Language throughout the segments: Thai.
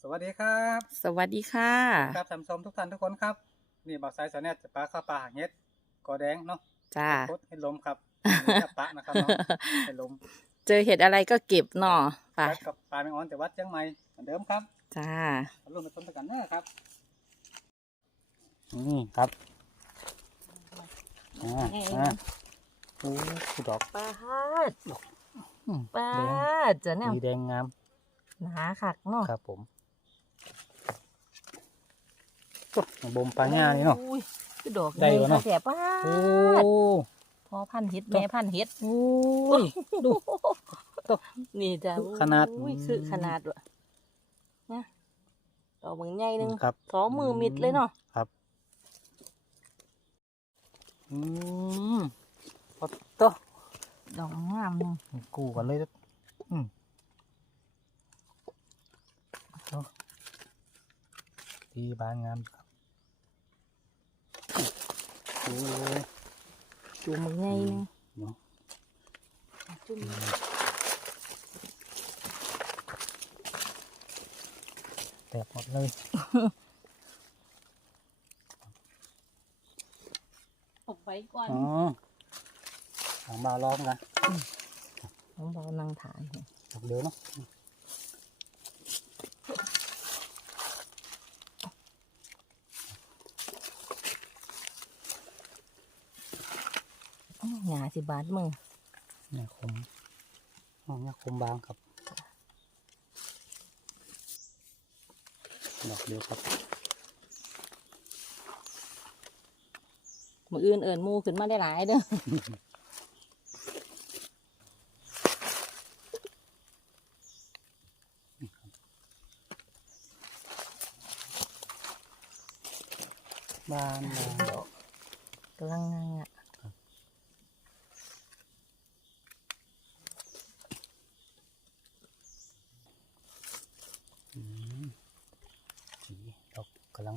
สวัสดีครับ สวัสดีค่ะครับท่านผู้ชมทุกท่านทุกคนครับ นี่บ่าวสายสาวแนทจะปลาข้าวปลาหางเห็ดกอแดงเนาะจ้าโคตรเห็ดลมครับนี่จะปลานะครับเนาะเห็ดลม เจอเห็ดอะไรก็เก็บหน่อไปแล้วกับปลาแมงออนแต่วัดเชียงใหม่เหมือนเดิมครับจ้ามาร่วมมาชมกันนะครับนี่ครับอ่าอ่าโอ้คือดอกปลาฮัดอืมปลาแดงจะเนี่ยสีแดงงามหนาคักเนาะครับผมโอ้ บ่มปลาหญ้านี่เนาะอุ้ยคือดอกได้อยู่เนาะแสบปลาโอ้พอพันเห็ดแม่พันเห็ดโอ้ยดูนี่จ้าขนาดอุ้ยคือขนาดว่ะนะดอกบางใหญ่หนึงครับสองมือมิดเลยเนาะครับอืมพอโตะดอกงามหนึงกูกันเลยอืมเอาดีบานงามครับ โอ้ยจุ่มบางใหญ่หนึงเนาะจุ่มแตกหมดเลยออกไปก่อนอ๋อทางบาล้อมกันของเรานั่งถ่ายดอกเดียวเนาะอื้อหงาสิบาทมึงเนี่ยคมอ๋อเนี่ยคมบางครับ ดอกเดียวครับ มืออื่นเอิญมูขึ้นมาได้หลายเด้อบานบานดอกกำลังงางอะ อืมสีดอกกำลัง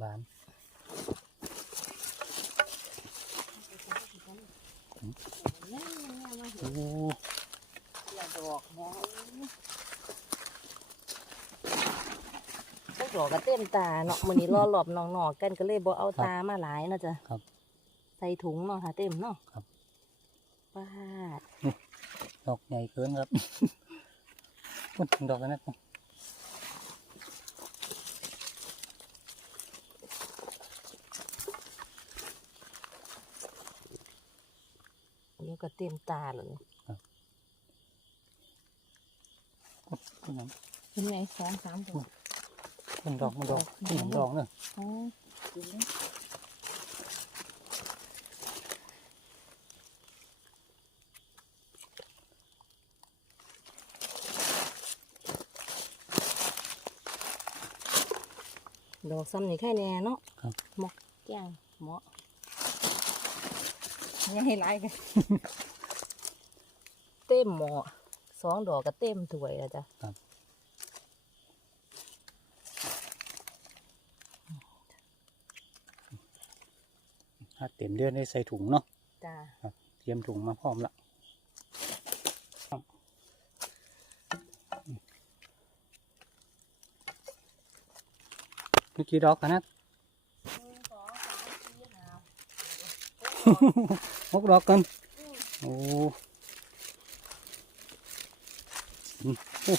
บานโอ้ ดอกมองพวกดอกก็เต็มตาเนาะมื้อนี้รอหลอบน้องๆกันก็เลยบ่เอาตามาหลายเนาะจ้ะครับ ใส่ถุงเนาะค่ะเต็มเนาะครับปาดดอกใหญ่เกินครับอุ๊ยดอกนั้นนะเดี๋ยวก็เต็มตาเลย ขึ้นน้ เป็นไงสองสามดอกำขึ้นดอกมันดอกขึ้นดอกเนอะอ๋อดอกซ้ำนี่แค่แน่เนาะครับหมกแก้งเหมาะอย่าให้ไล่กันเต็มหมอ สองดอกก็เต็มถ้วยแล้วจ้ะถ้าเต็มเดือนได้ใส่ถุงเนาะจ้าเตรียมถุงมาพร้อมละเมื่อกี้ดอกกันนะหกดอกกันโอ้ อืมโอ้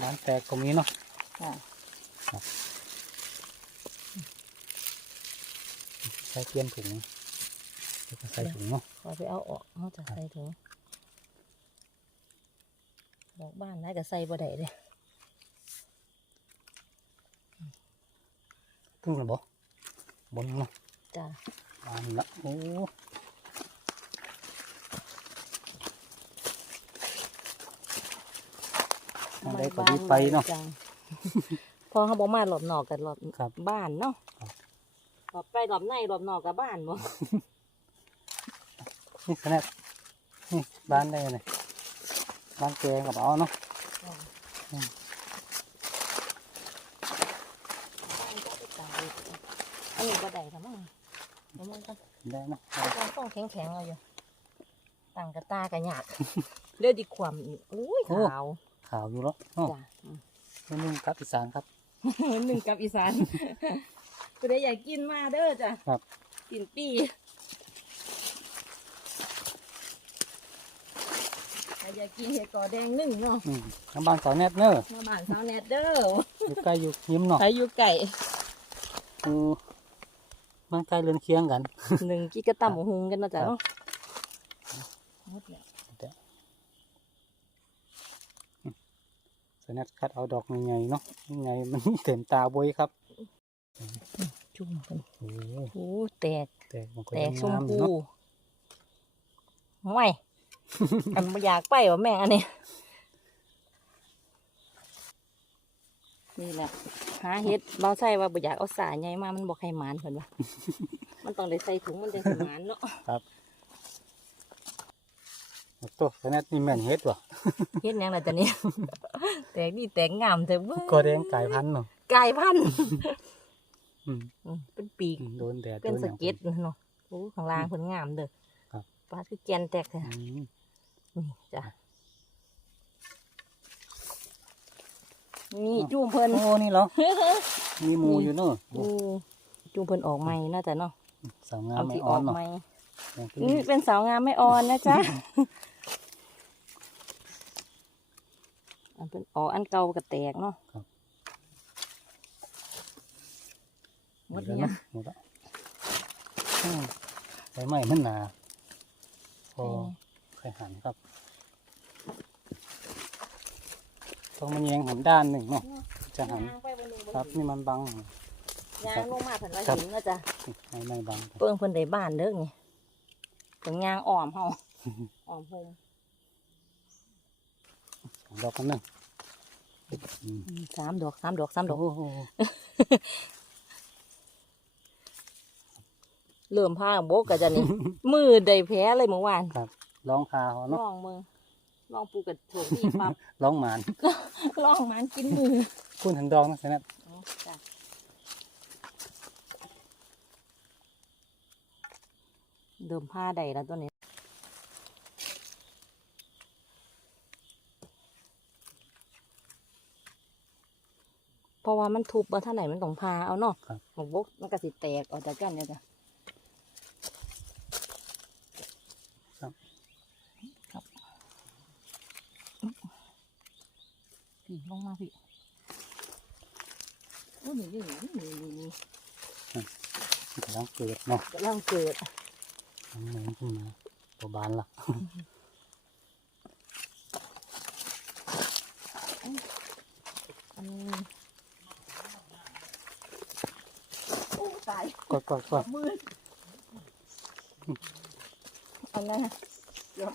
บ้านแตกก็มีเนาะจ้าใส่เตรียมถุงแล้วก็ใส่ถุงเนาะขอไปเอาออกเขาจะใส่ถุงดอกบ้านไหนก็ใส่บ่ได้เลยพึ่งระบอบนเนาะจ้าบานละโอ้ อันใดก็ดีไปเนาะจ้พอเขาบอกมาหลบนอกกับหลบครับบ้านเนาะครับหลบไปหลบในหลบนอกกับบ้านบ่นี่ขนาดนี่บ้านได้เลยบ้านแกงกับเอาเนาะอันนี้บ่ได้ค่ะมั้งเดี๋ยวมันก็ได้เนาะต้องต้องแข็งแข็งๆเอาอยู่ตั้งกระตากระหยากเลือดดีความอีกอุ้ยขาว ขาวอยู่แล้วอ๋อจ้ะอืมเมนูกับอีสานครับ เหมือนหนึ่งกับอีสานก็ได้อยากกินมาเด้อจ้ะครับ กินปีใครอยากกินเห็ดกอแดงนึ่งเนาะอืมน้ำบานสาวแนบเนอร์มาบ้านสาวแนทเด้ออยู่ใกล้อยู่ยิ้มเนาะใครอยู่ไก่อือมันใกล้เรือนเคียงกัน หนึ่งกิกะตั้มหุงกันเนาะจ้ะครับ เนาะหมดแล้ว สาวแนบคัดเอาดอกใหญ่ๆเนาะใหญ่มันเต็มตาบวยครับ จุ่มกันโอ้โหโอ้แตก แตกมันก็แตกชมงามพูเนาะไม่อันบ่อยากไปวะแม่งอันนี้นี่แหละหาเฮ็ดเราใส่ว่าบ่อยากเอาสายใหญ่มามันบ่ใครหมานเพิ่นว่า มันต้องได้ใส่ถุงมันจะสิหมานเนาะตัวสาวแนบนี่แม่นเฮ็ดว่ะเฮ็ดหยังล่ะจ้ะเนี่ย แตกดีแตกงามแต่เว้ยก็แดงกลายพันธุ์เนาะกลายพันธุ์อืมอืมเป็นปีกอืมโดนแดดเป็นโดนสหยัง เก็ตเนาะโอ้ข้างล่างเพิ่นงามเด้อครับ ปลาคือแกนแตกแท้อืมนี่จ้ะนี่จุ่มเพิ่น โอ้นี่เหรอ มีหมูอยู่เนอะอือจุ่มเพิ่นออกใหม่น่าจะเนาะสาวงามเอาไม่ที่อ่อออนกเนาะใหม่ยังขึ้นนี่เป็นสาวงามไม่อ่อนนะจ๊ะ อัน เป็นอ๋ออันเก่ากระแตกเนาะหมดแล้วเนี่ยเนาะหมดแล้วอืมใบไม้มันหนาพอค่อยหันครับต้องมันแยงหันด้านหนึ่งเนาะจะหันยางไปบนนี้ครับนี่มันบังยางลงมาเพิ่นว่าครับหินนะจ๊ะไม่ไม่บังเปิ้งเพิ่นได้บ้านเด้อนี่ถึงยางอ้อมเฮาอ้อมโฮมดอกกันหนึ่งอืมอืม สามดอกสามดอกสามดอกโอ้โหเริ่มผ้าโบกกะจะนี่มือได้แพ้เลยเมื่อวานลองพาเขาลเนาะองมือลองปูกระโถกนี่ปั๊บลองหมานลองมันกินมือคุณหันดองนะใช่ไหมอ๋อจ้ะเดิมผ้าใดแล้วตัวนี้ ราะว่ามันทุบมาท่าไหนมันต้องพาเอาเนาะครับ หมกบกมันก็สิแตกออกจากกันเนี่ยจ้ะครับครับพี่ลงมาพี่โอ้นี่นี่นี่นี่นี่นี่กำลังเกิดเนาะกำลังเกิดกำลังขึ้นมาตัวบานละ อันนี้โอ้ตาย กดกดกดมืออันนั้นน่ะเดี๋ยว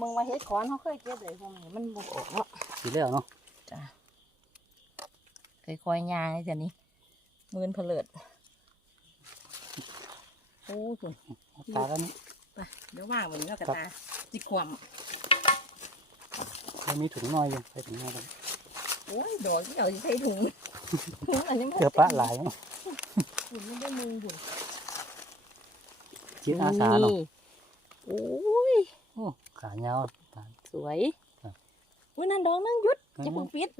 มึงมาเฮ็ดขอนเขาเคยเก็บเลยพวกนี้มันบกออกเนาะสีแล้วเนาะจ้ะค่อยๆย่างนี่จ้ะนี่มือนเพลิดโอ้คุณตาแล้วนี่ไปเดี๋ยวว่างวันนี้เรากระครับตาจิกความมันมีถุงน้อยอยู่ใส่ถุงน้อยไปโอ้ยดอกที่เอาสิใส่ถุงถุงอันนี้มันเจอปลาหลายเนาะ ถุงมันได้มือถุงจิตอาสาเนาะโอ้ยโอ้ขายาวตาสวยครับอุ้ยนั่นดอกนั่งหยุดอืมจะเพิ่งปิด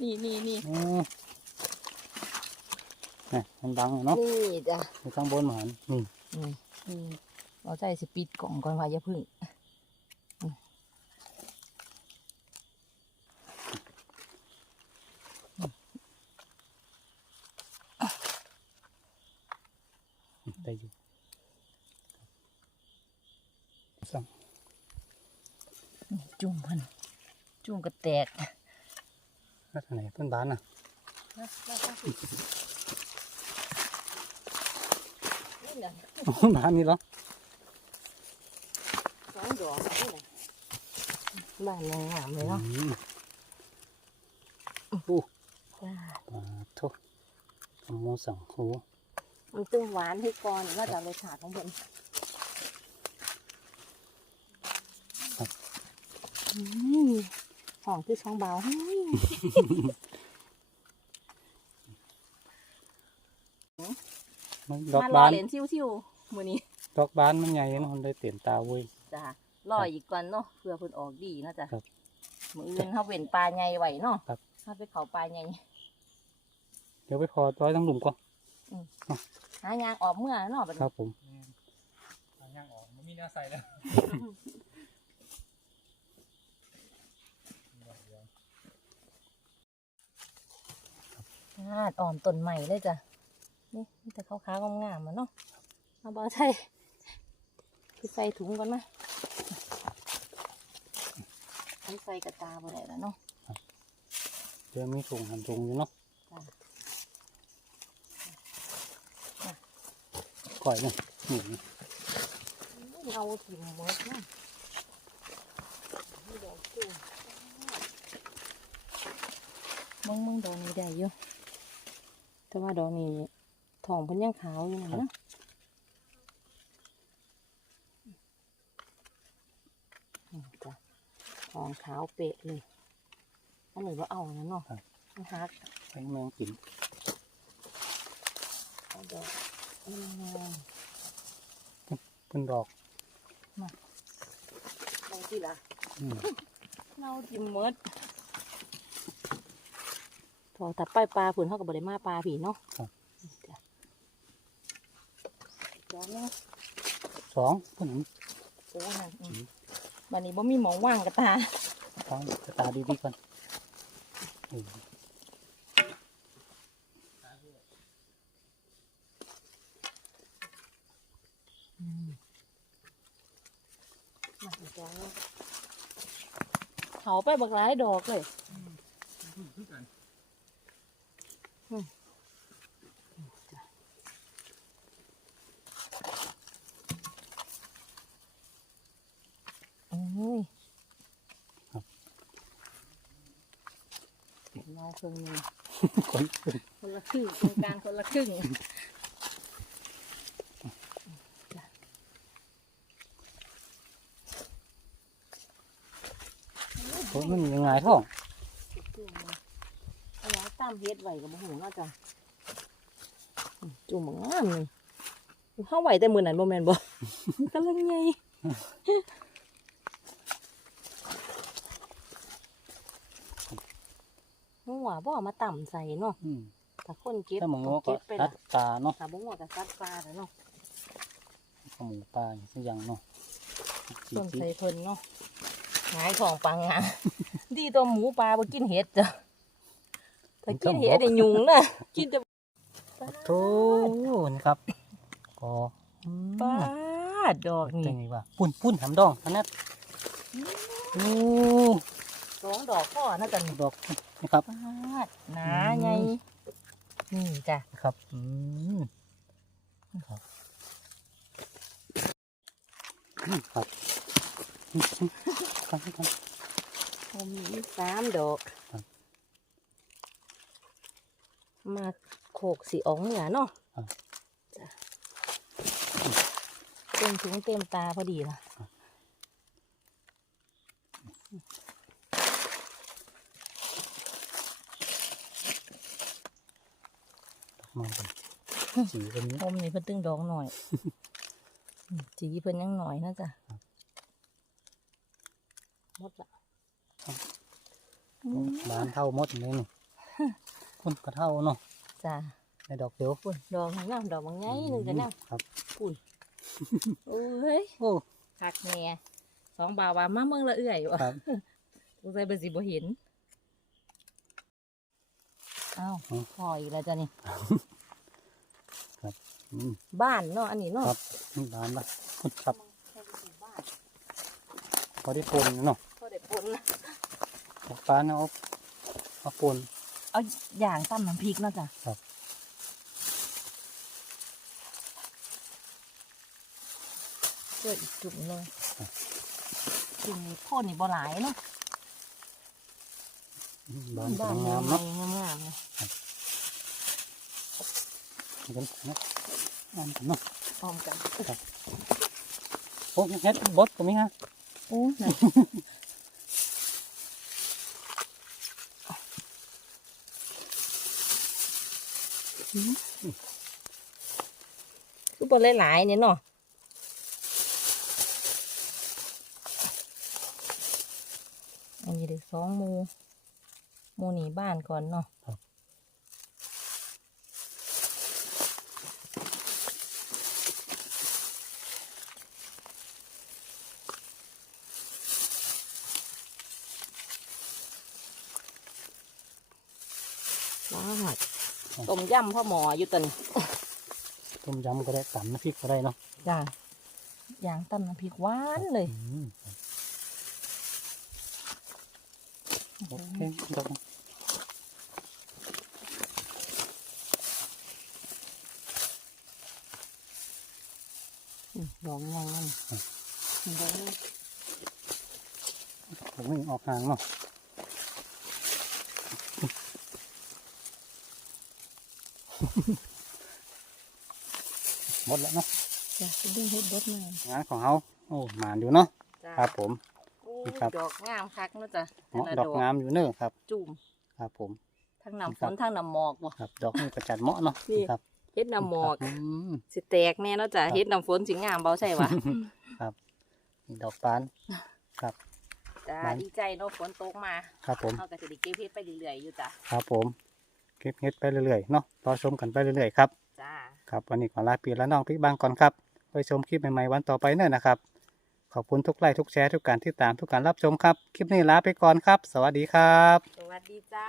นี่นี่นี่อืมนี่มันบังอยู่เนาะนี่จ้ะอยู่ข้างบนหมอนนี่นี่นี่เราใจสิปิดกล่องก่อนว่าอย่าเพึ่ง ได้อยู่สั่งนี่จุ่มเพันจุ่มกระแตกแล้วทางไหนเพิ่นบานน่ะนี่แหละบานนี่เหรอสองดอกนี่แหละบ้านยังงามเลยเนาะอืมอู้จ้าปลาทุกขโมยสั่งคู มันตึงหวานให้ก่อนว่าจะเอารสชาติของเพิ่นอืมหอมคือช่องเบาเฮ้ยมันดอกมารอบานเล่นชิวๆมื้อนี้ดอกบานมันใหญ่เนาะมันได้เต็มตาเว้ยจ้ารออีกก่อนเนาะเพื่อเพิ่นออกดีนะจ๊ะครับมืออื่นเขาเว้นปลาใหญ่ไว้เนาะครับเขาไปเขาปลาใหญ่เดี๋ยวไปพอร้อยทั้งหลุมก่อน หายางออกเมื่อเนาะบัดครันี้บผมเอาย่างออกมันมีเนื้อใส่แล้วอ่าอ่อนต้นใหม่เลยจ้ะ นี่มีแต่ขาวๆงามๆมันเนาะเอาบอใช่คือใส่ถุงก่อนนะนี่ใส่กระตาบ่ได้แล้วเนาะ เดี๋ยวมีถุงหันถุงอยู่เนาะ จ้ะ ก่อยเนี่ยหนูเอาถิ่มหมดเนาะนี่ดอกจูมึงมึงดอกนี้ได้อยู่แต่ว่าดอกนี้ทองเพิ่นยังขาวอยู่นะเนาะนี่จ้ะทองขาวเป๊ะเลยอันนี้ว่าเอานะเนาะมันหักไปแมงกินเอาดอกอืม เป็นดอกเอาที่ละอืมเราจิมมดพอตัดป้ายปลาผุนเท่ากับบริมาปลาผีเนาะจ้ะจ้ะเนาะสองเพิ่นโอ้นั่นอืมบันนี้บ่มีหมองว่างกระตาฟังกระตาดีๆก่อนอืม อืมมาอีกแล้วเขา ไปบักหลายดอกเลยโอ้ยเราเครื่องนึงคนขึ้นคนละครึ่งโครงการคนละครึ่ง เพราะมันยังไงท้องเอาไว้ตามเฮ็ดไว้กับหูน่าจะอืมจุ่มงามเลยเข้าไหวแต่มือนั้นโมแมนบ่กำลังไงหัวบ่เอามาต่ำใส่เนาะอืมถ้าคนเก็บถ้าหมูต้องก็เก็บไปตัละดตาเนาะถ้าบ่หัวกับซัดปลาแล้วเนาะข้าวหมูปลาอย่างเงี้ยเนาะจีต้นจีใส่เพิ่นเนาะ หงายของปังงาดีตัวหมูปลาบ่กินเห็ดจ้ะถ้ากินเห็ดได้ยุงนะกินแต่โธ่นี่ครับก็อืมปลาดอกเป็นี่นไงวะปุ่นปุ่นหำดองอันนั้นโอ้สองดอกพ่อน่าจะนี่ดอกนี่ครับปาดหนาไงนี่จ้ะครับอืมครับ ผมมีสามดอก มาโขกสีอองเหนือเนาะเต็มถุงเต็มตาพอดีล่ะมากันสีคนนี้ผมนี่เพิ่นตึงดอกหน่อยอืมจีเพิ่นยังหน่อยนะจ้ะหมดละอืม บานเท่าหมดเลยนี่คนก็เท่าเนาะจ้ะในดอกเดียวปุ่นดอกข้างหน้าดอกบางไงหนึ่งกันนะครับปุ่นโอ้ยโอ้คักแหน่สองบาวว่ามาเมืองละเอื่อยวะครับสงสัยเป็นสิบ่เห็นอ้าวอืมพออีกแล้วจ้ะนี่อืมบ้านเนาะอันนี้เนาะครับนี่บานละคุณครับบ้านพอได้ปนเนาะก็ได้ปนนะ ปลาเนาะเอาเอาปนเอาอย่างตั้มน้ำพริกเนาะจ้ะครับเจออีกจุ่มเลยจุ่มนี้โพ่นนี่บ่หลายเนาะอืมบานบ้านงางามมเนาะเนาะงามๆเลยกันนะงามกันเนาะพร้อมกันโอ้เฮ็ดบดก็มีฮะโอ้น่ะ คือบนหลายๆเนี่ยเนาะอันนี้เด็กสองมูมูหนีบ้านก่อนเนาะ ครับ ว้าวต้มยำพ่อหมออยู่ตันต้มยำก็ได้ตำน้ำพริกก็ได้เนาะจ้าย่างตำน้ำพริกหวานเลยอืมโอเคดอกอืมดอกยังนั่นดอกนี้ดอกนี้ออกห่างเนาะ หมดแล้วเนาะจ้าจะดึงเฮ็ดบดมางานของเขาโอ้หมานอยู่เนาะจ้าครับผม โอ้ครับ ดอกงามคักเนาะจ้ะเหมาะแต่ละดอกงามอยู่เนอะครับ จุ่มครับผม ทั้งน้ำฝครับนทั้งน้ำหมอกบ่ ครับ ดอกนี้ประจัดเหมาะเนาะนี่ ครับเฮ็ดน้ำหมอกอืมสิแตกแน่เนาะจ้ะเฮ็ดน้ำฝนสิงามเบาใช่วะนี่ดอกบานครับจ้ามัน ดีใจเนาะฝนตกมาครับผมเขาก็จะได้เก็บเฮ็ดไปเรื่อยๆอยู่จ้ะครับผม เก็บเฮ็ดไปเรื่อยๆเนาะรอชมกันไปเรื่อยๆครับจ้าครับวันนี้ขอลาปีและน้องพริกบางก่อนครับไว้ชมคลิปใหม่ๆวันต่อไปเนอะนะครับ ขอบคุณทุกไลค์ทุกแชร์ทุกการที่ตามทุกการรับชมครับ คลิปนี้ลาไปก่อนครับ สวัสดีครับ สวัสดีจ้า